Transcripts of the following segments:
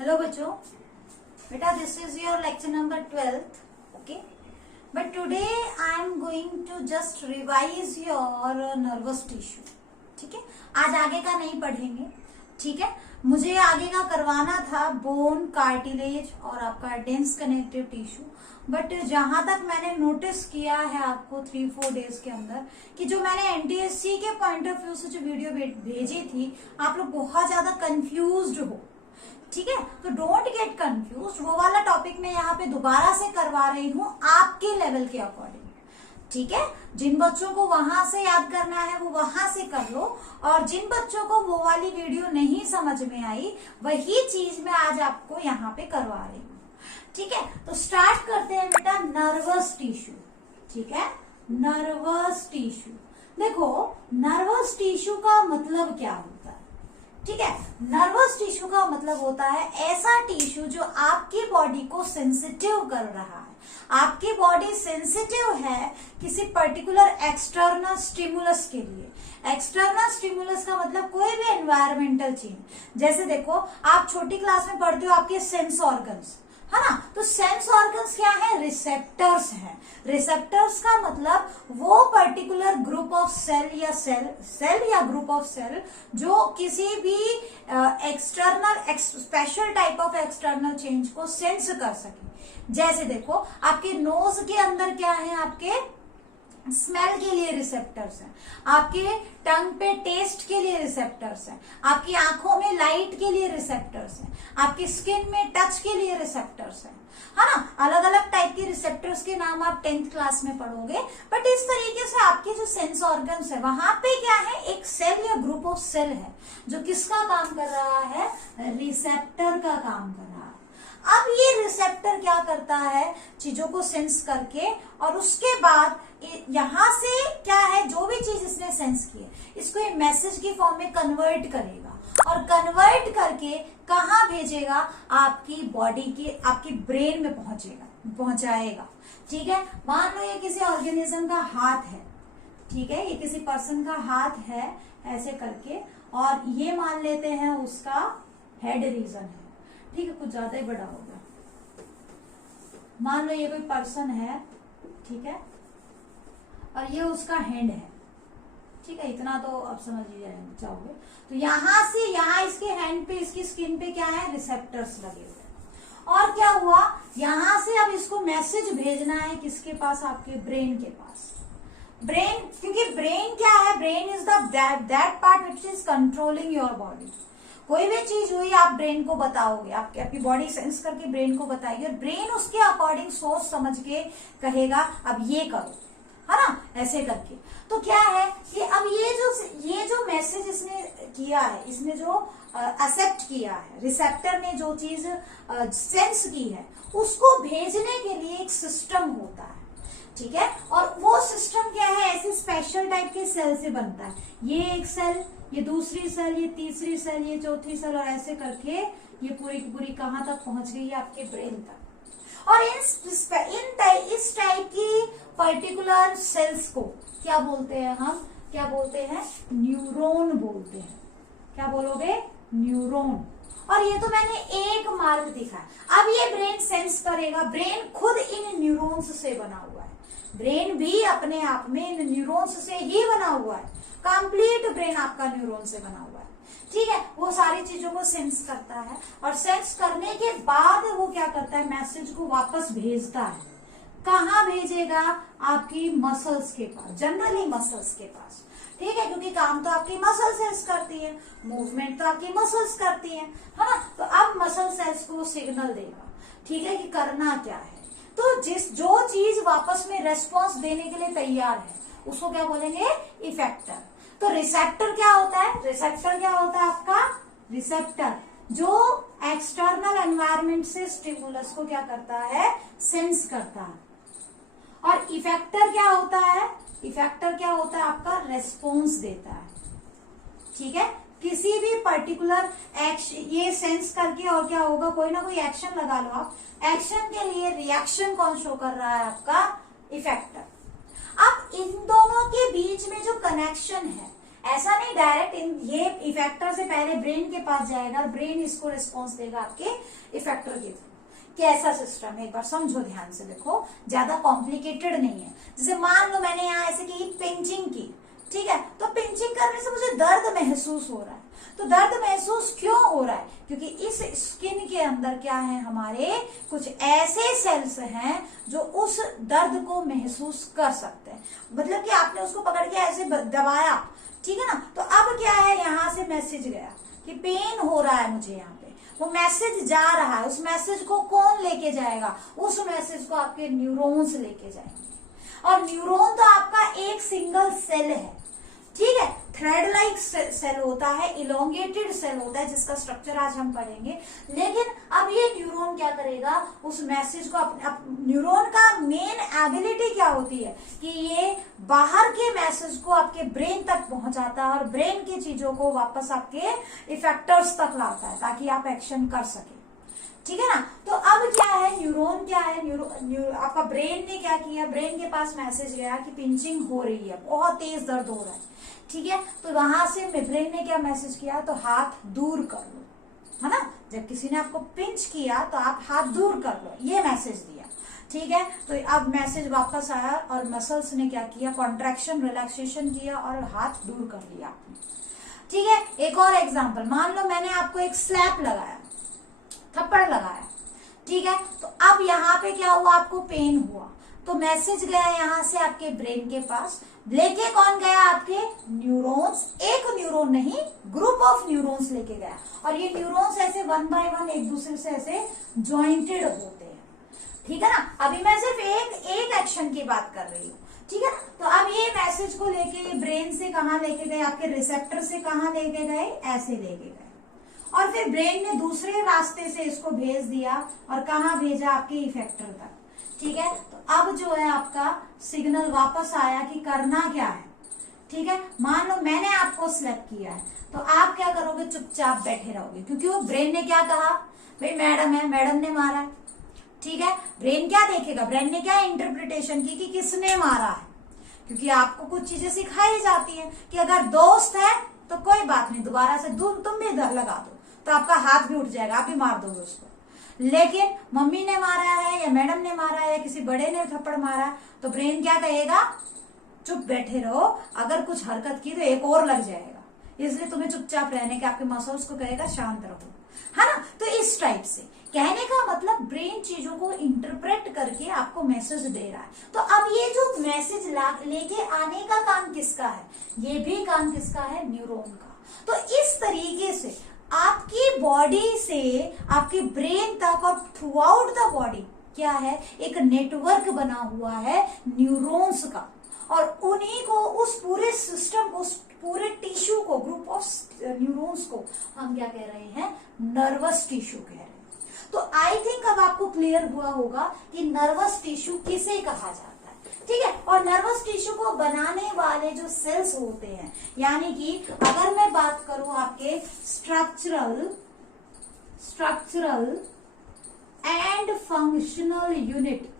Hello बच्चों, बेटा this is your lecture number 12th. Okay, but today I am going to just revise your nervous tissue. ठीक है, आज आगे का नहीं पढ़ेंगे. ठीक है, मुझे आगे का करवाना था बोन, कार्टिलेज और आपका डेंस कनेक्टिव टिश्यू. बट जहां तक मैंने नोटिस किया है आपको 3-4 डेज के अंदर कि जो मैंने एनटीएससी के पॉइंट ऑफ व्यू से जो वीडियो भेजी थी, आप लोग बहुत ज्यादा कंफ्यूज्ड हो. ठीक है, तो डोंट गेट कंफ्यूज. वो वाला टॉपिक मैं यहाँ पे दोबारा से करवा रही हूँ आपके लेवल के अकॉर्डिंग. ठीक है, जिन बच्चों को वहां से याद करना है वो वहां से कर लो, और जिन बच्चों को वो वाली वीडियो नहीं समझ में आई वही चीज मैं आज आपको यहाँ पे करवा रही हूँ. ठीक है, तो स्टार्ट करते हैं बेटा नर्वस टिश्यू. ठीक है, नर्वस टिश्यू. देखो, नर्वस टिश्यू का मतलब क्या होता है? ठीक है, नर्वस टिश्यू का मतलब होता है ऐसा टिश्यू जो आपकी बॉडी को सेंसिटिव कर रहा है. आपकी बॉडी सेंसिटिव है किसी पर्टिकुलर एक्सटर्नल स्टिमुलस के लिए. एक्सटर्नल स्टिमुलस का मतलब कोई भी एनवायरमेंटल चेंज. जैसे देखो, आप छोटी क्लास में पढ़ते हो आपके सेंस ऑर्गन्स, है ना? तो सेंस ऑर्गन्स क्या है? रिसेप्टर्स हैं. रिसेप्टर्स का मतलब वो पर्टिकुलर ग्रुप ऑफ सेल या ग्रुप ऑफ सेल जो किसी भी external special type of external change को सेंस कर सके. जैसे देखो, आपके नोज के अंदर क्या है? आपके स्मेल के लिए रिसेप्टर्स हैं. आपके टंग पे टेस्ट के लिए रिसेप्टर्स हैं. आपकी आंखों में लाइट के लिए रिसेप्टर्स हैं. आपकी स्किन में टच के लिए रिसेप्टर्स हैं, है ना? अलग अलग टाइप के रिसेप्टर्स के नाम आप 10th क्लास में पढ़ोगे. बट इस तरीके से आपके जो सेंस ऑर्गन्स है वहां पे क्या है? एक सेल या ग्रुप ऑफ सेल है जो किसका काम कर रहा है? रिसेप्टर का काम कर रहा है. अब ये रिसेप्टर क्या करता है? चीजों को सेंस करके, और उसके बाद यहां से क्या है? जो भी चीज इसने सेंस की है इसको ये मैसेज की फॉर्म में कन्वर्ट करेगा, और कन्वर्ट करके कहाँ भेजेगा? आपकी बॉडी के, आपकी ब्रेन में पहुंचाएगा. ठीक है, मान लो ये किसी ऑर्गेनिज्म का हाथ है. ठीक है, ये किसी पर्सन का हाथ है ऐसे करके, और ये मान लेते हैं उसका हेड रीजन है. ठीक है, कुछ ज्यादा ही बड़ा हो गया. मान लो ये कोई पर्सन है, ठीक है, और ये उसका हैंड है. ठीक है, इतना तो अब समझ ही जाओगे. तो यहां से यहां इसके हैंड पे, इसकी स्किन पे क्या है? रिसेप्टर्स लगे हुए हैं. और क्या हुआ? यहां से अब इसको मैसेज भेजना है किसके पास? आपके ब्रेन के पास. ब्रेन, क्योंकि ब्रेन क्या है? Brain is that part which is controlling your body. कोई भी चीज हुई आप ब्रेन को बताओगे, आपकी बॉडी सेंस करके ब्रेन को बताएगी, और ब्रेन उसके अकॉर्डिंग सोच समझ के कहेगा अब ये करो, है ना? ऐसे करके. तो क्या है कि अब ये जो मैसेज इसने किया है, इसने जो एक्सेप्ट किया है, रिसेप्टर ने जो चीज सेंस की है, उसको भेजने के लिए एक सिस्टम होता है. ठीक है, और वो सिस्टम क्या है? ऐसे स्पेशल टाइप के सेल से बनता है. ये एक सेल, ये दूसरी सेल, ये तीसरी सेल, ये चौथी सेल, और ऐसे करके ये पूरी की पूरी कहां तक पहुंच गई है? आपके ब्रेन तक. और इस टाइप की पर्टिकुलर सेल्स को क्या बोलते हैं? हम क्या बोलते हैं? न्यूरॉन बोलते हैं. क्या बोलोगे? न्यूरॉन. और ये तो मैंने एक मार्क दिखा. अब ये ब्रेन सेंस करेगा. ब्रेन खुद इन न्यूरॉन्स से बना हुआ है. ब्रेन भी अपने आप में इन न्यूरॉन्स से ही बना हुआ है. कंप्लीट ब्रेन आपका न्यूरॉन से बना हुआ है. ठीक है, वो सारी चीजों को सेंस करता है, और सेंस करने के बाद वो क्या करता है? मैसेज को वापस भेजता है. कहाँ भेजेगा? आपकी मसल्स के पास, जनरली मसल्स के पास. ठीक है, क्योंकि काम तो आपकी मसल सेल्स करती है, मूवमेंट तो आपकी मसल्स करती है ना? तो अब मसल सेल्स को सिग्नल देगा, ठीक है, कि करना क्या है. तो जो चीज वापस में रेस्पॉन्स देने के लिए तैयार है उसको क्या बोलेंगे? इफेक्टर. तो रिसेप्टर क्या होता है? रिसेप्टर क्या होता है आपका? रिसेप्टर जो एक्सटर्नल एनवायरमेंट से स्टिमुलस को क्या करता है? सेंस करता है. और इफेक्टर क्या होता है? इफेक्टर क्या होता है? आपका रेस्पॉन्स देता है. ठीक है, किसी भी पर्टिकुलर ये सेंस करके, और क्या होगा? कोई ना कोई एक्शन लगा लो आप. एक्शन के लिए रिएक्शन कौन शो कर रहा है? आपका इफेक्टर. अब इन दोनों के बीच में जो कनेक्शन है, ऐसा नहीं डायरेक्ट ये इफेक्टर से पहले ब्रेन के पास जाएगा और ब्रेन इसको रिस्पॉन्स देगा आपके इफेक्टर के थ्रू। कैसा सिस्टम है एक बार समझो ध्यान से, देखो ज्यादा कॉम्प्लिकेटेड नहीं है। जैसे मान लो मैंने यहाँ ऐसे की पिंचिंग की, ठीक है, तो पिंचिंग करने से मुझे दर्द महसूस हो रहा है। तो दर्द महसूस क्यों हो रहा है? क्योंकि इस स्किन के अंदर क्या है, हमारे कुछ ऐसे सेल्स हैं जो उस दर्द को महसूस कर सकते हैं। मतलब कि आपने उसको पकड़ के ऐसे दबाया, ठीक है ना, तो अब क्या है, यहाँ से मैसेज गया कि पेन हो रहा है मुझे यहाँ पे, वो मैसेज जा रहा है। उस मैसेज को कौन लेके जाएगा? उस मैसेज को आपके न्यूरॉन्स लेके जाएंगे। और न्यूरॉन तो आपका एक सिंगल सेल है, ठीक है, थ्रेड लाइक सेल होता है, इलोंगेटेड सेल होता है, जिसका स्ट्रक्चर आज हम पढ़ेंगे। लेकिन अब ये न्यूरॉन क्या करेगा, उस मैसेज को न्यूरॉन का मेन एबिलिटी क्या होती है कि ये बाहर के मैसेज को आपके ब्रेन तक पहुंचाता है और ब्रेन की चीजों को वापस आपके इफेक्टर्स तक लाता है ताकि आप एक्शन कर सके, ठीक है ना। तो अब क्या है, न्यूरॉन क्या है, आपका ब्रेन ने क्या किया, ब्रेन के पास मैसेज गया कि पिंचिंग हो रही है, बहुत तेज दर्द हो रहा है, ठीक है, तो वहां से ब्रेन ने क्या मैसेज किया, तो हाथ दूर कर लो, है ना। जब किसी ने आपको पिंच किया तो आप हाथ दूर कर लो, ये मैसेज दिया, ठीक है। तो अब मैसेज वापस आया और मसल्स ने क्या किया, कॉन्ट्रैक्शन रिलैक्सेशन किया और हाथ दूर कर लिया आपने, ठीक है। एक और एग्जाम्पल, मान लो मैंने आपको एक स्लैप लगाया, थप्पड़ लगाया, ठीक है, तो अब यहाँ पे क्या हुआ, आपको पेन हुआ, तो मैसेज गया यहाँ से आपके ब्रेन के पास, लेके कौन गया, आपके न्यूरॉन्स, एक न्यूरॉन नहीं ग्रुप ऑफ न्यूरॉन्स लेके गया। और ये न्यूरॉन्स ऐसे वन बाय वन एक दूसरे से ऐसे ज्वाइंटेड होते हैं, ठीक है ना। अभी मैं सिर्फ एक एक्शन की बात कर रही हूँ, ठीक है ना। तो अब ये मैसेज को लेके ब्रेन से कहाँ लेके गए, आपके रिसेप्टर से कहाँ लेके गए, ऐसे लेके गए, और फिर ब्रेन ने दूसरे रास्ते से इसको भेज दिया और कहाँ भेजा, आपके इफेक्टर तक, ठीक है। तो अब जो है आपका सिग्नल वापस आया कि करना क्या है, ठीक है। मान लो मैंने आपको स्लैप किया है, तो आप क्या करोगे, चुपचाप बैठे रहोगे, क्योंकि वो ब्रेन ने क्या कहा, भाई मैडम है, मैडम ने मारा है, ठीक है। ब्रेन क्या देखेगा, ब्रेन ने क्या इंटरप्रिटेशन की कि किसने मारा है, क्योंकि आपको कुछ चीजें सिखाई जाती है कि अगर दोस्त है तो कोई बात नहीं, दोबारा से तुम भी लगा दो तो आपका हाथ भी उठ जाएगा, आप भी मार दोगे उसको। लेकिन मम्मी ने मारा है या मैडम ने मारा है या किसी बड़े ने थप्पड़ मारा है, तो ब्रेन क्या कहेगा, चुप बैठे रहो, अगर कुछ हरकत की तो एक और लग जाएगा, इसलिए तुम्हें चुपचाप रहने के, आपके मसल्स को कहेगा शांत रहो, है ना। तो इस टाइप से कहने का मतलब ब्रेन चीजों को इंटरप्रेट करके आपको मैसेज दे रहा है। तो अब ये जो मैसेज लेके आने का काम किसका है, ये भी काम किसका है, न्यूरॉन का। तो इस तरीके से आपकी बॉडी से आपके ब्रेन तक और थ्रू आउट द बॉडी क्या है, एक नेटवर्क बना हुआ है न्यूरॉन्स का, और उन्हीं को, उस पूरे सिस्टम को, उस पूरे टिश्यू को, ग्रुप ऑफ न्यूरॉन्स को हम क्या कह रहे हैं, नर्वस टिश्यू कह रहे हैं। तो आई थिंक अब आपको क्लियर हुआ होगा कि नर्वस टिश्यू किसे कहा जाता है, ठीक है। और नर्वस टिश्यू को बनाने वाले जो सेल्स होते हैं, यानी कि अगर मैं बात करूं आपके structural and functional unit,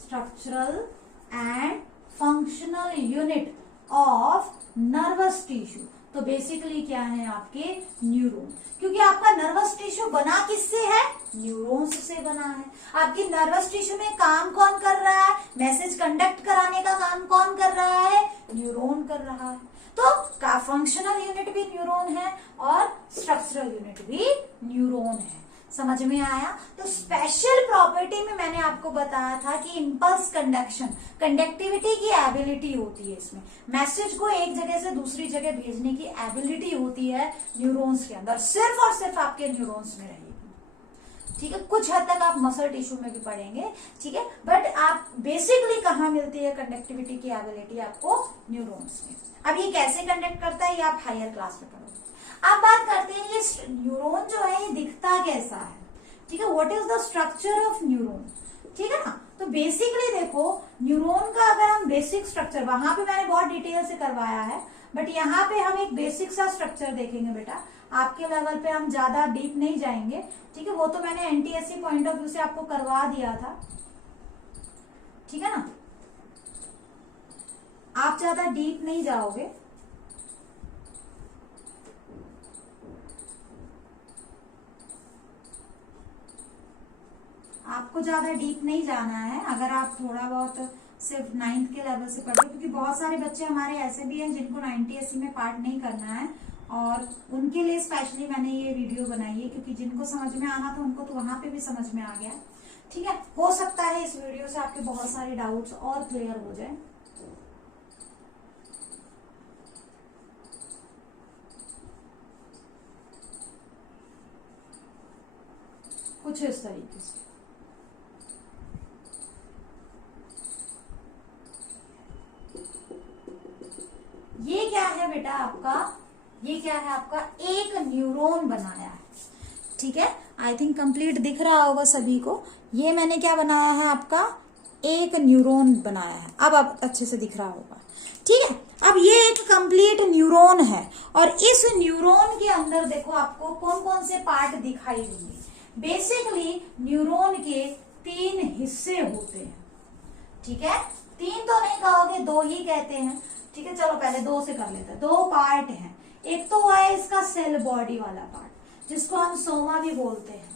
structural and functional unit of nervous tissue, तो बेसिकली क्या है, आपके न्यूरॉन, क्योंकि आपका नर्वस टिश्यू बना किससे है, न्यूरॉन्स से बना है। आपकी नर्वस टिश्यू में काम कौन कर रहा है, मैसेज कंडक्ट कराने का काम कौन कर रहा है, न्यूरॉन कर रहा है। तो का फंक्शनल यूनिट भी न्यूरॉन है और स्ट्रक्चरल यूनिट भी न्यूरॉन है। समझ में आया। तो स्पेशल प्रॉपर्टी में मैंने आपको बताया था कि इंपल्स कंडक्शन, कंडक्टिविटी की एबिलिटी होती है इसमें, मैसेज को एक जगह से दूसरी जगह भेजने की एबिलिटी होती है न्यूरॉन्स के अंदर, सिर्फ और सिर्फ आपके न्यूरॉन्स में रहेगी, ठीक है। कुछ हद तक आप मसल टिश्यू में भी पढ़ेंगे, ठीक है, बट आप बेसिकली कहाँ मिलती है कंडक्टिविटी की एबिलिटी, आपको न्यूरॉन्स में। अब ये कैसे कंडक्ट करता है ये आप हायर क्लास में पढ़ोगे। अब बात करते हैं ये न्यूरॉन जो है ये दिखता कैसा है, ठीक है, what is the structure of neuron, ठीक है ना। तो बेसिकली देखो न्यूरॉन का अगर हम बेसिक स्ट्रक्चर, वहां पे मैंने बहुत डिटेल से करवाया है, बट यहाँ पे हम एक बेसिक सा स्ट्रक्चर देखेंगे बेटा, आपके लेवल पे हम ज्यादा डीप नहीं जाएंगे, ठीक है, वो तो मैंने एनटीएससी पॉइंट ऑफ व्यू से आपको करवा दिया था, ठीक है ना, आप ज्यादा डीप नहीं जाओगे, आपको ज्यादा डीप नहीं जाना है। अगर आप थोड़ा बहुत सिर्फ 9th के लेवल से पढ़ते, क्योंकि बहुत सारे बच्चे हमारे ऐसे भी हैं जिनको 90 80 में पार्ट नहीं करना है, और उनके लिए स्पेशली मैंने ये वीडियो बनाई है, क्योंकि जिनको समझ में आना था उनको तो वहां पे भी समझ में आ गया। ठीक है, हो सकता है इस वीडियो से आपके बहुत सारे डाउट्स और क्लियर हो जाए। कुछ इस तरीके से। ये क्या है बेटा आपका, ये क्या है आपका, एक न्यूरॉन बनाया है। ठीक है, आई थिंक कंप्लीट दिख रहा होगा सभी को। ये मैंने क्या बनाया है, आपका एक न्यूरॉन बनाया है। अब आप अच्छे से दिख रहा होगा। ठीक है, अब ये एक कंप्लीट न्यूरॉन है, और इस न्यूरॉन के अंदर देखो आपको कौन कौन से पार्ट दिखाई देंगे। बेसिकली न्यूरॉन के 3 हिस्से होते हैं। ठीक है, 3 तो नहीं कहोगे, 2 ही कहते हैं। ठीक है, चलो पहले 2 से कर लेते हैं। 2 पार्ट हैं। एक तो हुआ है इसका सेल बॉडी वाला पार्ट, जिसको हम सोमा भी बोलते हैं।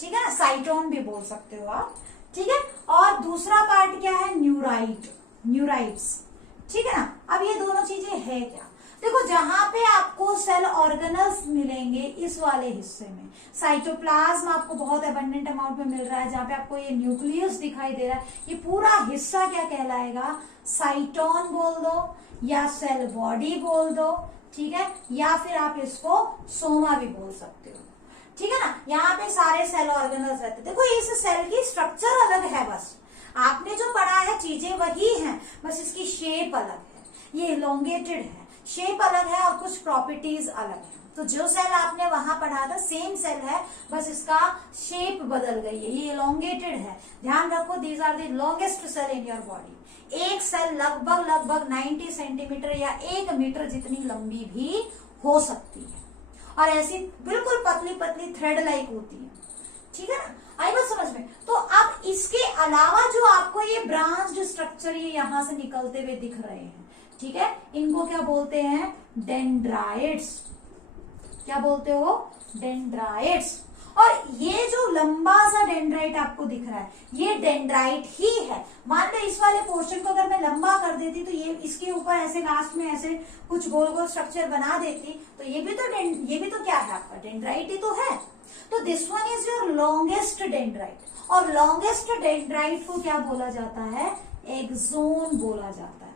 ठीक है, साइटोन भी बोल सकते हो आप। ठीक है, और दूसरा पार्ट क्या है, न्यूराइट्स। ठीक है ना। अब ये दोनों चीजें है क्या, देखो जहां पे आपको सेल ऑर्गेनल्स मिलेंगे इस वाले हिस्से में, साइटोप्लाज्म आपको बहुत एबंडेंट अमाउंट में मिल रहा है, जहां पे आपको ये न्यूक्लियस दिखाई दे रहा है, ये पूरा हिस्सा क्या कहलाएगा, साइटोन बोल दो या सेल बॉडी बोल दो। ठीक है, या फिर आप इसको सोमा भी बोल सकते हो। ठीक है ना, यहाँ पे सारे सेल ऑर्गेनल्स रहते हैं। देखो इस सेल की स्ट्रक्चर अलग है, बस आपने जो पढ़ा है चीजें वही हैं, बस इसकी शेप अलग है। ये इलोंगेटेड है, शेप अलग है, और कुछ प्रॉपर्टीज अलग है। तो जो सेल आपने वहां पढ़ा था सेम सेल है, बस इसका शेप बदल गई है। ये इलोंगेटेड है, ध्यान रखो, these are the longest cell in your body. एक सेल लगभग 90 सेंटीमीटर या 1 मीटर जितनी लंबी भी हो सकती है, और ऐसी बिल्कुल पतली पतली थ्रेड लाइक होती है। ठीक है ना, आई बात समझ में। तो अब इसके अलावा जो आपको ये ब्रांच्ड स्ट्रक्चर ये यहां से निकलते हुए दिख रहे हैं, ठीक है, इनको क्या बोलते हैं, डेंड्राइट्स। क्या बोलते हो, डेंड्राइट्स। और ये जो लंबा सा डेंड्राइट आपको दिख रहा है, ये डेंड्राइट ही है। मान लो इस वाले पोर्शन को अगर मैं लंबा कर देती तो ये इसके ऊपर ऐसे लास्ट में ऐसे कुछ गोल गोल स्ट्रक्चर बना देती, तो ये भी तो क्या है आपका, डेंड्राइट ही तो है। तो this one is your longest dendrite, और लॉन्गेस्ट डेंड्राइट को क्या बोला जाता है, एक्सोन बोला जाता है।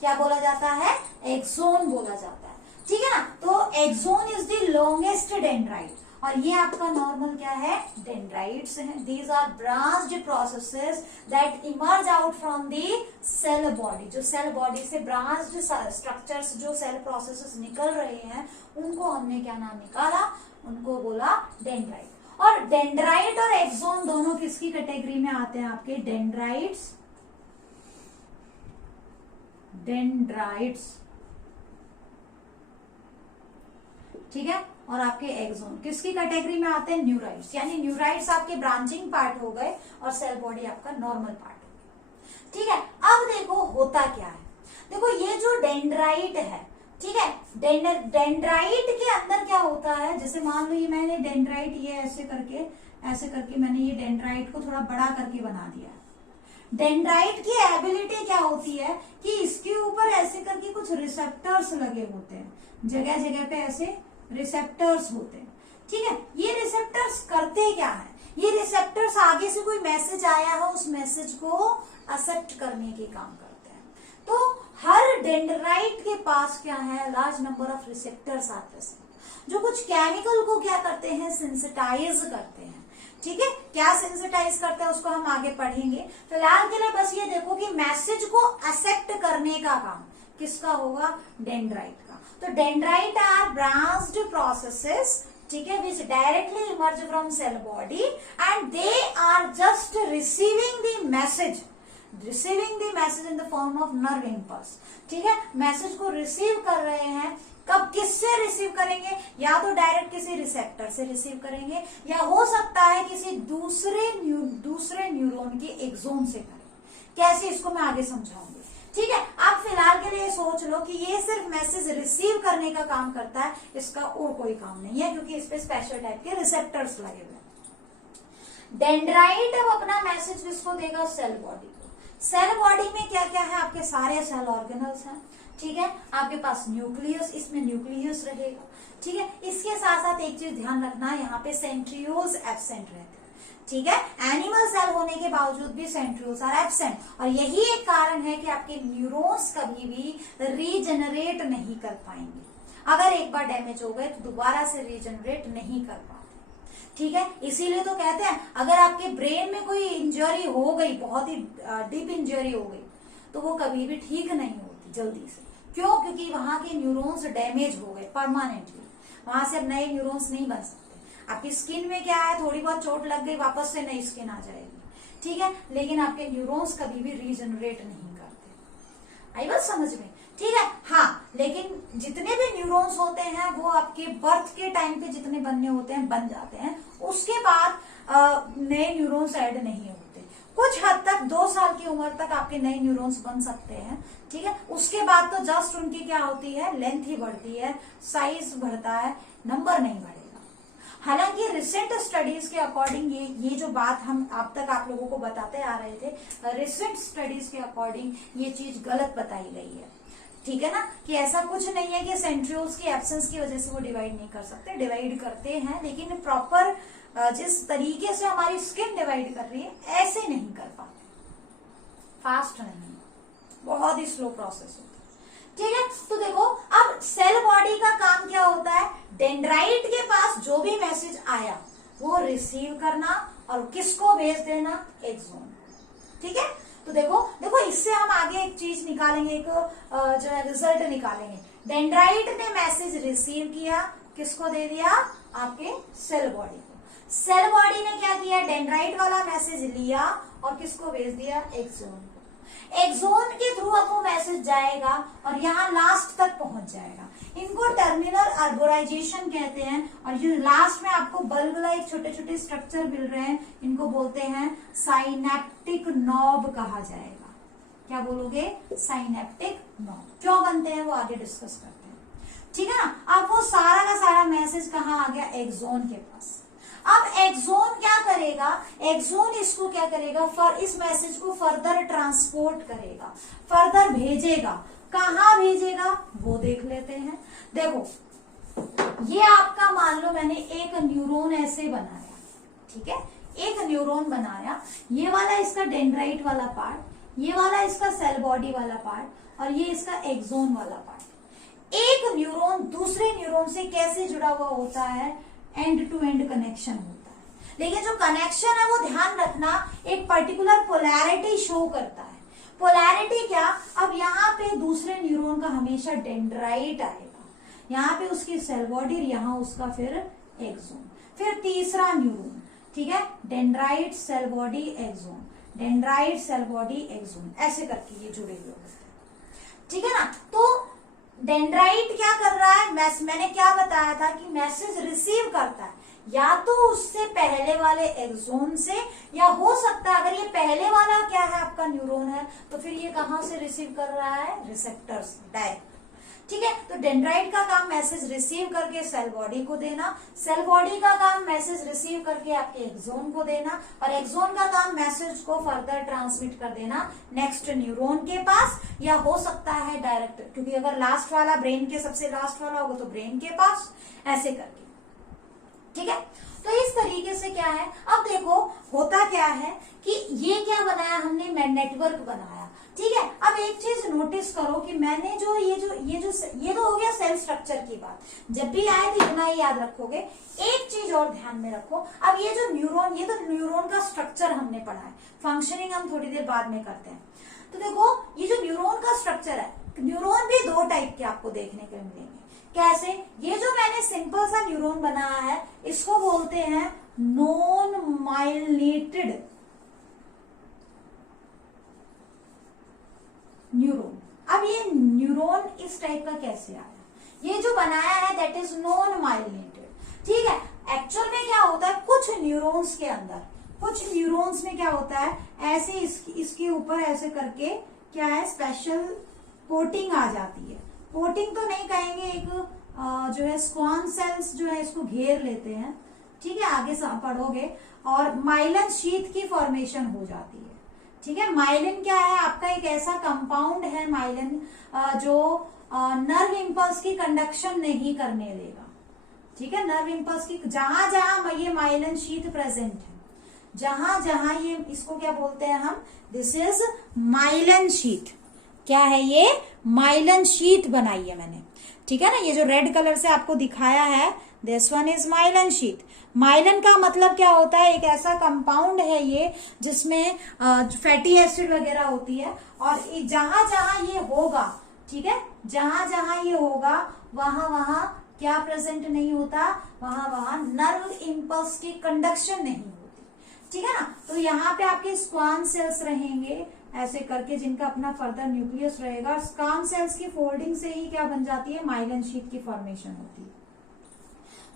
क्या बोला जाता है, एक्सोन बोला जाता है। ठीक है ना, तो axon is the longest dendrite, और ये आपका नॉर्मल क्या है, डेंड्राइट्स हैं। These are branched processes that emerge out from the cell body. जो सेल बॉडी से ब्रांच्ड स्ट्रक्चर्स, जो सेल प्रोसेसेस निकल रहे हैं, उनको हमने क्या नाम निकाला, उनको बोला डेंड्राइट। और डेंड्राइट और एक्सोन दोनों किसकी कैटेगरी में आते हैं आपके, डेंड्राइट्स। ठीक है, और आपके एक्सोन किसकी कैटेगरी में आते हैं, न्यूराइट्स। यानी न्यूराइट्स आपके ब्रांचिंग पार्ट हो गए, और सेल बॉडी आपका नॉर्मल पार्ट हो गया। ठीक है, अब देखो होता क्या है, देखो ये जो डेंड्राइट है, ठीक है, डेंड्राइट के अंदर क्या होता है, जैसे मान लो ये मैंने डेंड्राइट ये ऐसे करके मैंने ये डेंड्राइट को थोड़ा बड़ा करके बना दिया। डेंड्राइट की एबिलिटी क्या होती है कि इसके ऊपर ऐसे करके कुछ रिसेप्टर्स लगे होते हैं, जगह जगह पे ऐसे रिसेप्टर्स होते हैं। ठीक है, ये रिसेप्टर्स करते क्या है, ये रिसेप्टर्स आगे से कोई मैसेज आया हो, उस मैसेज को एक्सेप्ट करने के काम करते हैं। तो हर डेंड्राइट के पास क्या है, large number of receptors are present, जो कुछ केमिकल को क्या करते हैं, सेंसिटाइज करते हैं। ठीक है, क्या सेंसिटाइज करते हैं उसको हम आगे पढ़ेंगे। फिलहाल के लिए बस ये देखो कि मैसेज को एक्सेप्ट करने का काम किसका होगा, डेंड्राइट का। तो डेंड्राइट आर ब्रांच्ड प्रोसेसेस, ठीक है, which directly emerge from cell body, and they are just receiving the message in the form of nerve impulse. ठीक है, मैसेज को रिसीव कर रहे हैं, कब, किससे रिसीव करेंगे, या तो डायरेक्ट किसी रिसेप्टर से रिसीव करेंगे, या हो सकता है किसी दूसरे न्यूरॉन के एक्सोन से करें। कैसे, इसको मैं आगे समझाऊंगी। ठीक है, आप फिलहाल के लिए सोच लो कि ये सिर्फ मैसेज रिसीव करने का काम करता है, इसका और कोई काम नहीं है, क्योंकि इस पे स्पेशल टाइप के रिसेप्टर्स लगे हुए हैं। डेंड्राइट अब अपना मैसेज किसको देगा, सेल बॉडी को। सेल बॉडी में क्या क्या है, आपके सारे सेल ऑर्गेनल्स हैं, ठीक है। आपके पास न्यूक्लियस, इसमें न्यूक्लियस रहेगा, ठीक है। इसके साथ साथ एक चीज ध्यान रखना, यहाँ पे सेंट्रियोल्स एब्सेंट रहते हैं, ठीक है। एनिमल सेल होने के बावजूद भी सेंट्रियोल्स आर एब्सेंट, और यही एक कारण है कि आपके न्यूरॉन्स कभी भी रीजनरेट नहीं कर पाएंगे। अगर एक बार डैमेज हो गए तो दोबारा से रीजनरेट नहीं कर पाते, ठीक है। इसीलिए तो कहते हैं अगर आपके ब्रेन में कोई इंजरी हो गई, बहुत ही डीप इंजरी हो गई, तो वो कभी भी ठीक नहीं होती जल्दी से। क्यों? क्योंकि वहां के न्यूरॉन्स डैमेज हो गए परमानेंटली, वहां से अब नए न्यूरॉन्स नहीं बन सकते। आपकी स्किन में क्या है, थोड़ी बहुत चोट लग गई, वापस से नई स्किन आ जाएगी, ठीक है। लेकिन आपके न्यूरॉन्स कभी भी रीजनरेट नहीं करते। आई बात समझ में? ठीक है। हाँ, लेकिन जितने भी न्यूरॉन्स होते हैं वो आपके बर्थ के टाइम पे जितने बनने होते हैं बन जाते हैं, उसके बाद नए न्यूरॉन्स ऐड नहीं होते। कुछ हद तक 2 साल की उम्र तक आपके नए न्यूरॉन्स बन सकते हैं, ठीक है। उसके बाद तो जस्ट उनकी क्या होती है, लेंथ ही बढ़ती है, साइज बढ़ता है, नंबर नहीं बढ़ेगा। हालांकि रिसेंट स्टडीज के अकॉर्डिंग ये जो बात हम अब तक आप लोगों को बताते आ रहे थे, रिसेंट स्टडीज के अकॉर्डिंग ये चीज गलत बताई गई है, ठीक है ना, कि ऐसा कुछ नहीं है कि सेंट्रियोल्स की एब्सेंस की वजह से वो डिवाइड नहीं कर सकते, डिवाइड करते हैं, लेकिन प्रॉपर जिस तरीके से हमारी स्किन डिवाइड कर रही है ऐसे नहीं कर पाते, फास्ट नहीं, बहुत ही स्लो प्रोसेस होता है, ठीक है। तो देखो अब सेल बॉडी का काम क्या होता है, डेंड्राइट के पास जो भी मैसेज आया वो रिसीव करना और किसको भेज देना, एक्सोन, ठीक है। तो देखो इससे हम आगे एक चीज निकालेंगे, एक जो है रिजल्ट निकालेंगे। डेंड्राइट ने मैसेज रिसीव किया, किसको दे दिया, आपके सेल बॉडी को। सेल बॉडी ने क्या किया, डेंड्राइट वाला मैसेज लिया और किसको भेज दिया, एक्सोन को। एक्सोन के थ्रू अब वो मैसेज जाएगा और यहाँ लास्ट तक पहुंच जाएगा। इनको टर्मिनल अर्बोराइजेशन कहते हैं, और जो लास्ट में आपको बल्ब लाइक छोटे छोटे स्ट्रक्चर मिल रहे हैं, इनको बोलते हैं साइनेप्टिक नॉब कहा जाएगा। क्या बोलोगे, साइनेप्टिक नॉब। क्यों बनते हैं वो आगे डिस्कस करते हैं, ठीक है ना। अब वो सारा का सारा मैसेज कहाँ आ गया, एक्सोन के पास। अब एक्सोन क्या करेगा, एक्सोन इसको क्या करेगा, इस मैसेज को फर्दर ट्रांसपोर्ट करेगा, फर्दर भेजेगा। कहाँ भेजेगा वो देख लेते हैं। देखो ये आपका मान लो मैंने एक न्यूरॉन ऐसे बनाया, ठीक है, एक न्यूरॉन बनाया, ये वाला इसका डेंड्राइट वाला पार्ट, ये वाला इसका सेल बॉडी वाला पार्ट, और ये इसका एक्सोन वाला पार्ट। एक न्यूरॉन दूसरे न्यूरॉन से कैसे जुड़ा हुआ होता है, एंड टू एंड कनेक्शन होता है। लेकिन जो कनेक्शन है वो ध्यान रखना एक पर्टिकुलर पोलैरिटी शो करता है। पोलैरिटी क्या, अब यहाँ पे दूसरे न्यूरॉन का हमेशा डेंड्राइट आएगा, यहाँ पे उसकी सेल बॉडी, यहाँ उसका फिर एक्सोन, फिर तीसरा न्यूरॉन, ठीक है, dendrite cell body axon, dendrite cell body axon, ऐसे करके ये जुड़े हुए होते हैं, ठीक है ना। तो डेंड्राइट क्या कर रहा है, मैंने क्या बताया था कि मैसेज रिसीव करता है या तो उससे पहले वाले एक्सोन से, या हो सकता है अगर ये पहले वाला क्या है आपका न्यूरॉन है, तो फिर ये कहां से रिसीव कर रहा है, रिसेप्टर्स डायरेक्ट, ठीक है। तो डेंड्राइट का काम मैसेज रिसीव करके सेल बॉडी को देना, सेल बॉडी का काम मैसेज रिसीव करके आपके एक्सोन को देना, और एक्सोन का काम मैसेज को फर्दर ट्रांसमिट कर देना नेक्स्ट न्यूरॉन के पास, या हो सकता है डायरेक्ट, क्योंकि अगर लास्ट वाला ब्रेन के सबसे लास्ट वाला होगा तो ब्रेन के पास, ऐसे करके, ठीक है। तो इस तरीके से क्या है, अब देखो होता क्या है कि ये क्या बनाया हमने, नेटवर्क बनाया, ठीक है। अब एक चीज नोटिस करो कि मैंने जो ये तो हो गया सेल स्ट्रक्चर की बात, जब भी आए तो इतना ही याद रखोगे। एक चीज और ध्यान में रखो, अब ये जो न्यूरॉन, ये तो न्यूरॉन का स्ट्रक्चर हमने पढ़ा है, फंक्शनिंग हम थोड़ी देर बाद में करते हैं। तो देखो ये जो न्यूरॉन का स्ट्रक्चर है, न्यूरॉन भी 2 टाइप के आपको देखने को मिलेंगे। कैसे, ये जो मैंने सिंपल सा न्यूरॉन बनाया है इसको बोलते हैं नॉन माइलिनेटेड न्यूरॉन। अब ये न्यूरॉन इस टाइप का कैसे आया, ये जो बनाया है दैट इज नॉन माइलिनेटेड, ठीक है। एक्चुअल में क्या होता है, कुछ न्यूरॉन्स के अंदर, कुछ न्यूरॉन्स में क्या होता है, ऐसे इसके ऊपर ऐसे करके क्या है, स्पेशल कोटिंग आ जाती है। कोटिंग तो नहीं कहेंगे, एक जो है स्क्वान सेल्स जो है इसको घेर लेते हैं, ठीक है, आगे पढ़ोगे, और माइलिन शीथ की फॉर्मेशन हो जाती है। ठीक है, माइलिन क्या है, आपका एक ऐसा कंपाउंड है माइलिन जो नर्व इंपल्स की कंडक्शन नहीं करने देगा। ठीक है, नर्व इंपल्स की जहां जहां ये माइलिन शीथ प्रेजेंट है, जहां जहां ये, इसको क्या बोलते हैं हम, दिस इज माइलिन शीथ। क्या है ये, माइलिन शीथ बनाई है मैंने। ठीक है ना, ये जो रेड कलर से आपको दिखाया है, this one is myelin sheath. Myelin का मतलब क्या होता है, एक ऐसा कंपाउंड है ये जिसमें फैटी एसिड वगैरह होती है, और जहां जहां ये होगा, ठीक है, जहां जहां ये होगा वहां वहां क्या प्रेजेंट नहीं होता, वहां वहां नर्व इंपल्स की कंडक्शन नहीं होती। ठीक है ना, तो यहाँ पे आपके स्क्वान सेल्स रहेंगे ऐसे करके, जिनका अपना फर्दर न्यूक्लियस रहेगा। स्क्वान सेल्स की फोल्डिंग से ही क्या बन जाती है, माइलिन शीथ की फॉर्मेशन होती है।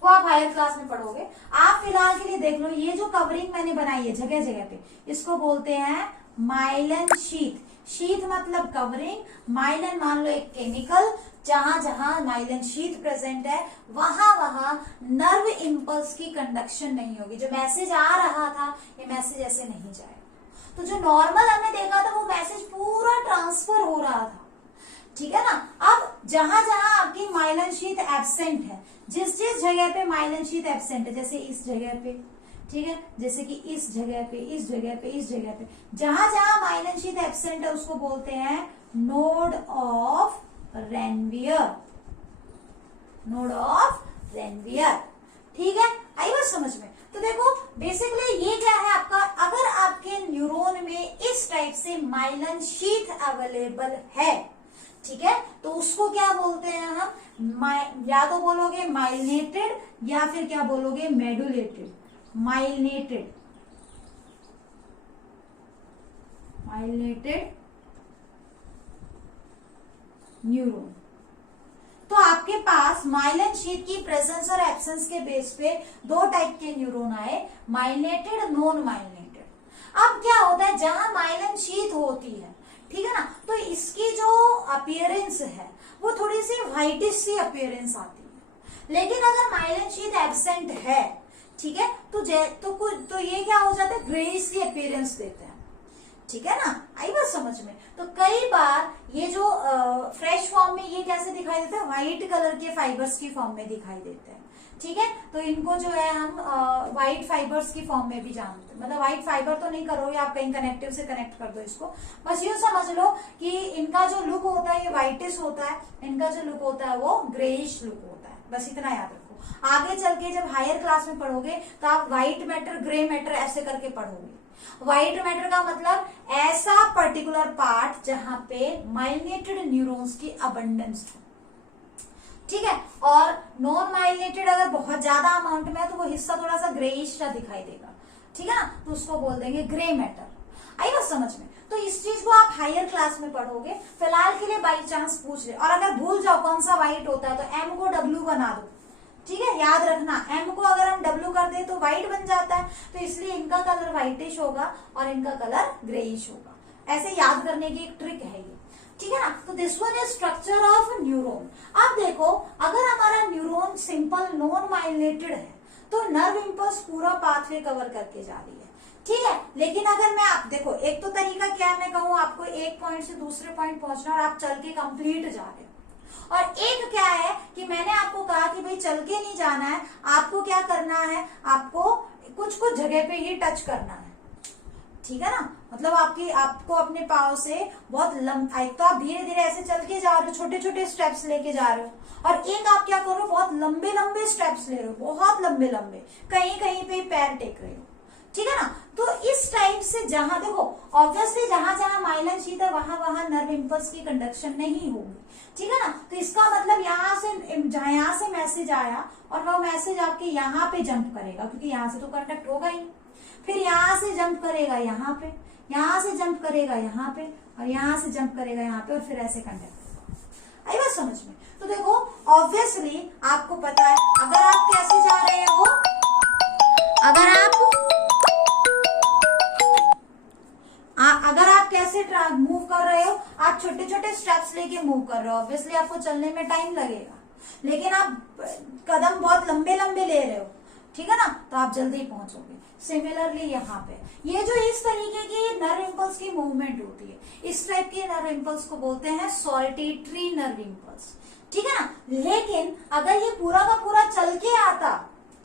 वो आप हायर क्लास में पढ़ोगे। आप फिलहाल के लिए देख लो, ये जो कवरिंग मैंने बनाई है जगह जगह पे, इसको बोलते हैं माइलिन शीथ। शीथ मतलब कवरिंग, माइलिन मान लो एक केमिकल, जहां जहां माइलिन शीथ प्रेजेंट है वहां वहां नर्व इंपल्स की कंडक्शन नहीं होगी। जो मैसेज आ रहा था ये मैसेज ऐसे नहीं जाएगा। तो जो नॉर्मल हमने देखा था वो मैसेज पूरा ट्रांसफर हो रहा था। ठीक है ना, अब जहां जहां आपकी माइलिन शीथ एब्सेंट है, जिस जिस जगह पे माइलिन शीथ एब्सेंट है, जैसे इस जगह पे, ठीक है, जैसे कि इस जगह पे, इस जगह पे, इस जगह पे, जहां जहां माइलिन शीथ एब्सेंट है उसको बोलते हैं node of Ranvier. Node of Ranvier. ठीक है, आई बात समझ में। तो देखो बेसिकली ये क्या है आपका, अगर आपके न्यूरॉन में इस टाइप से माइलिन शीथ अवेलेबल है, ठीक है, तो उसको क्या बोलते हैं हम, या तो बोलोगे माइलिनेटेड या फिर क्या बोलोगे, मेडुलेटेड। Myelinated, myelinated neuron. तो आपके पास माइलिन शीथ की प्रेजेंस और एब्सेंस के बेस पे दो टाइप के न्यूरॉन आए, माइलिनेटेड, नॉन माइलिनेटेड। अब क्या होता है, जहां माइलिन शीथ होती है, ठीक है ना, तो इसकी जो अपीयरेंस है वो थोड़ी सी व्हाइटिश सी अपीयरेंस आती है। लेकिन अगर माइलिन शीथ एब्सेंट है, ठीक है, तो ये क्या हो जाता है, ग्रेइश सी अपीयरेंस देते हैं। ठीक है ना, आई बात समझ में। तो कई बार ये जो फ्रेश फॉर्म में ये कैसे दिखाई देता है, व्हाइट कलर के फाइबर्स की फॉर्म में दिखाई देते हैं। ठीक है, तो इनको जो है हम व्हाइट फाइबर्स की फॉर्म में भी जानते हैं। मतलब व्हाइट फाइबर तो नहीं करोगे आप, कहीं कनेक्टिव से कनेक्ट कर दो इसको। बस यूं समझ लो कि इनका जो लुक होता है ये व्हाइटिश होता है, इनका जो लुक होता है वो ग्रेइश लुक होता है। बस इतना याद रखो। आगे चल के जब हायर क्लास में पढ़ोगे तो आप व्हाइट मैटर, ग्रे मैटर ऐसे करके पढ़ोगे। व्हाइट मैटर का मतलब ऐसा पर्टिकुलर पार्ट जहां पे माइलिनेटेड न्यूरॉन्स की अबंडेंस हो। ठीक है, और नॉन माइलिनेटेड अगर बहुत ज्यादा अमाउंट में है तो वो हिस्सा थोड़ा सा ग्रेइश सा दिखाई देगा। ठीक है ना, तो उसको बोल देंगे ग्रे मैटर। आई बात समझ में। तो इस चीज को आप हायर क्लास में पढ़ोगे। फिलहाल के लिए बाई चांस पूछ ले, और अगर भूल जाओ कौन सा व्हाइट होता है तो एम को डब्ल्यू बना दो। ठीक है, याद रखना, एम को अगर हम डब्ल्यू कर दे तो व्हाइट बन जाता है, तो इसलिए इनका कलर व्हाइटिश होगा और इनका कलर ग्रेइश होगा। ऐसे याद करने की एक ट्रिक है ये। ठीक है ना, तो this one is structure of neuron. अब देखो, अगर हमारा न्यूरॉन सिंपल नॉन माइलिनेटेड है तो नर्व इंपल्स पूरा पाथवे कवर करके जा रही है। ठीक है, लेकिन अगर मैं आप देखो, एक तो तरीका क्या मैं कहूँ आपको, एक पॉइंट से दूसरे पॉइंट पहुंचना और आप चल के कंप्लीट जा रहे हो, और एक क्या है कि मैंने आपको कहा कि भाई चल के नहीं जाना है, आपको क्या करना है, आपको कुछ कुछ जगह पे ही टच करना है। ठीक है ना, मतलब आपको अपने पाँव से बहुत तो आप धीरे धीरे ऐसे चल के जा रहे हो, छोटे छोटे स्टेप्स लेके जा रहे हो, और एक आप क्या करो, बहुत लंबे लंबे स्टेप्स ले रहे हो, बहुत लंबे लंबे, कहीं कहीं पे पैर टेक रहे हो। ठीक है ना, तो इस टाइप से जहां देखो, ऑब्वियसली जहां जहां माइलिन शीथ है वहां वहां नर्व इंपल्स की कंडक्शन नहीं होगी। ठीक है ना, तो इसका मतलब यहाँ से मैसेज आया और वह मैसेज आपके यहाँ पे जंप करेगा, क्योंकि यहाँ से तो कंडक्ट होगा ही। फिर यहाँ से जंप करेगा यहाँ पे, यहाँ से जंप करेगा यहाँ पे, और यहाँ से जंप करेगा यहाँ पे, और फिर ऐसे कंडक्ट होगा। आई बात समझ में। तो देखो ऑब्वियसली आपको पता है, अगर आप कैसे जा रहे हो, अगर आप कैसे मूव कर रहे हो, आप छोटे छोटे स्टेप्स लेके मूव कर रहे हो, ऑब्वियसली आपको चलने में टाइम लगेगा, लेकिन आप कदम बहुत लंबे लंबे ले रहे हो, ठीक है ना, तो आप जल्दी पहुंचोगे। सिमिलरली यहाँ पे ये जो इस तरीके की नर्व इम्पल्स की मूवमेंट होती है, इस टाइप के नर्व इम्पल्स को बोलते हैं सॉल्टेटरी नर्व इम्पल्स, ठीक है ना। लेकिन अगर ये पूरा का पूरा चल के आता,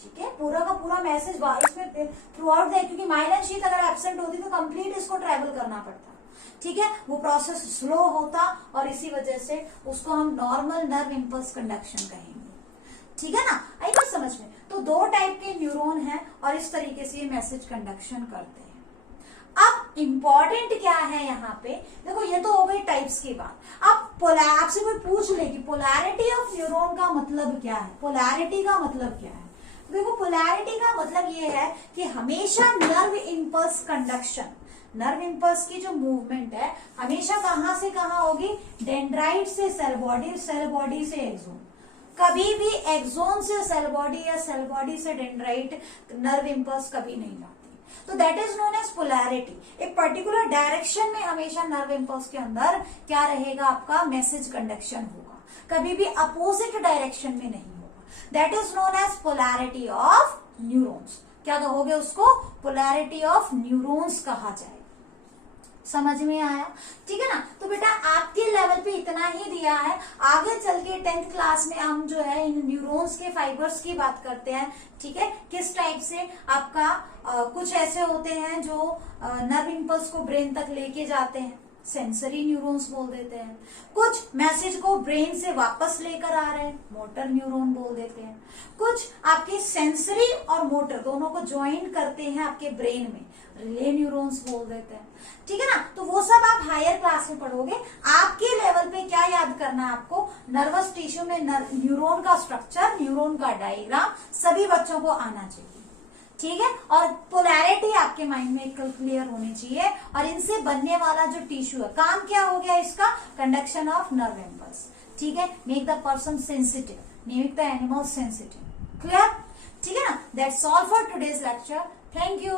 ठीक है, पूरा का पूरा मैसेज इसमें थ्रू आउट है, क्योंकि माइलन शीथ अगर एब्सेंट होती तो कंप्लीट इसको ट्रेवल करना पड़ता, ठीक है, वो प्रोसेस स्लो होता और इसी वजह से उसको हम नॉर्मल नर्व इम्पल्स कंडक्शन कहेंगे, ठीक है ना। आई बात समझ में। तो दो टाइप के न्यूरॉन हैं और इस तरीके से ये मैसेज कंडक्शन करते हैं। अब इंपॉर्टेंट क्या है यहाँ पे, देखो ये तो हो गई टाइप्स की बात। अब आपसे कोई पूछ ले कि पोलैरिटी ऑफ न्यूरॉन का मतलब क्या है, पोलैरिटी का मतलब क्या है। देखो पोलैरिटी का मतलब ये है कि हमेशा nerve impulse conduction, nerve impulse की जो मूवमेंट है हमेशा कहां से कहां होगी, डेंड्राइट से सेल बॉडी, सेल बॉडी से एक्सोन, कभी भी एक्सोन से सेल बॉडी या सेल बॉडी से डेंड्राइट नर्व इम्पल्स कभी नहीं जाती। तो that is known as polarity. एक पर्टिकुलर डायरेक्शन में हमेशा नर्व इम्पल्स के अंदर क्या रहेगा, आपका मैसेज कंडक्शन होगा, कभी भी अपोजिट डायरेक्शन में नहीं होगा। That is known as polarity of neurons. क्या कहोगे उसको, पोलैरिटी ऑफ न्यूरॉन्स कहा जाए। समझ में आया, ठीक है ना। तो बेटा आपके लेवल पे इतना ही दिया है, आगे चल के 10th क्लास में हम जो है इन न्यूरॉन्स के फाइबर्स की बात करते हैं, ठीक है, किस टाइप से आपका कुछ ऐसे होते हैं जो नर्व इम्पल्स को ब्रेन तक लेके जाते हैं, सेंसरी न्यूरॉन्स बोल देते हैं, कुछ मैसेज को ब्रेन से वापस लेकर आ रहे हैं, मोटर न्यूरॉन बोल देते हैं, कुछ आपके सेंसरी और मोटर दोनों को ज्वाइन करते हैं आपके ब्रेन में, रिले न्यूरॉन्स बोल देते हैं, ठीक है ना। तो वो सब आप हायर क्लास में पढ़ोगे। आपके लेवल पे क्या याद करना है आपको, नर्वस टिश्यू में न्यूरॉन का स्ट्रक्चर, न्यूरॉन का डायग्राम सभी बच्चों को आना चाहिए, ठीक है। और पोलैरिटी आपके माइंड में क्लियर होनी चाहिए। और इनसे बनने वाला जो टिश्यू है, काम क्या हो गया इसका, कंडक्शन ऑफ नर्व इम्पल्स, ठीक है। Make the person sensitive, make the animal sensitive, clear, ठीक है ना। That's all for today's lecture. Thank you.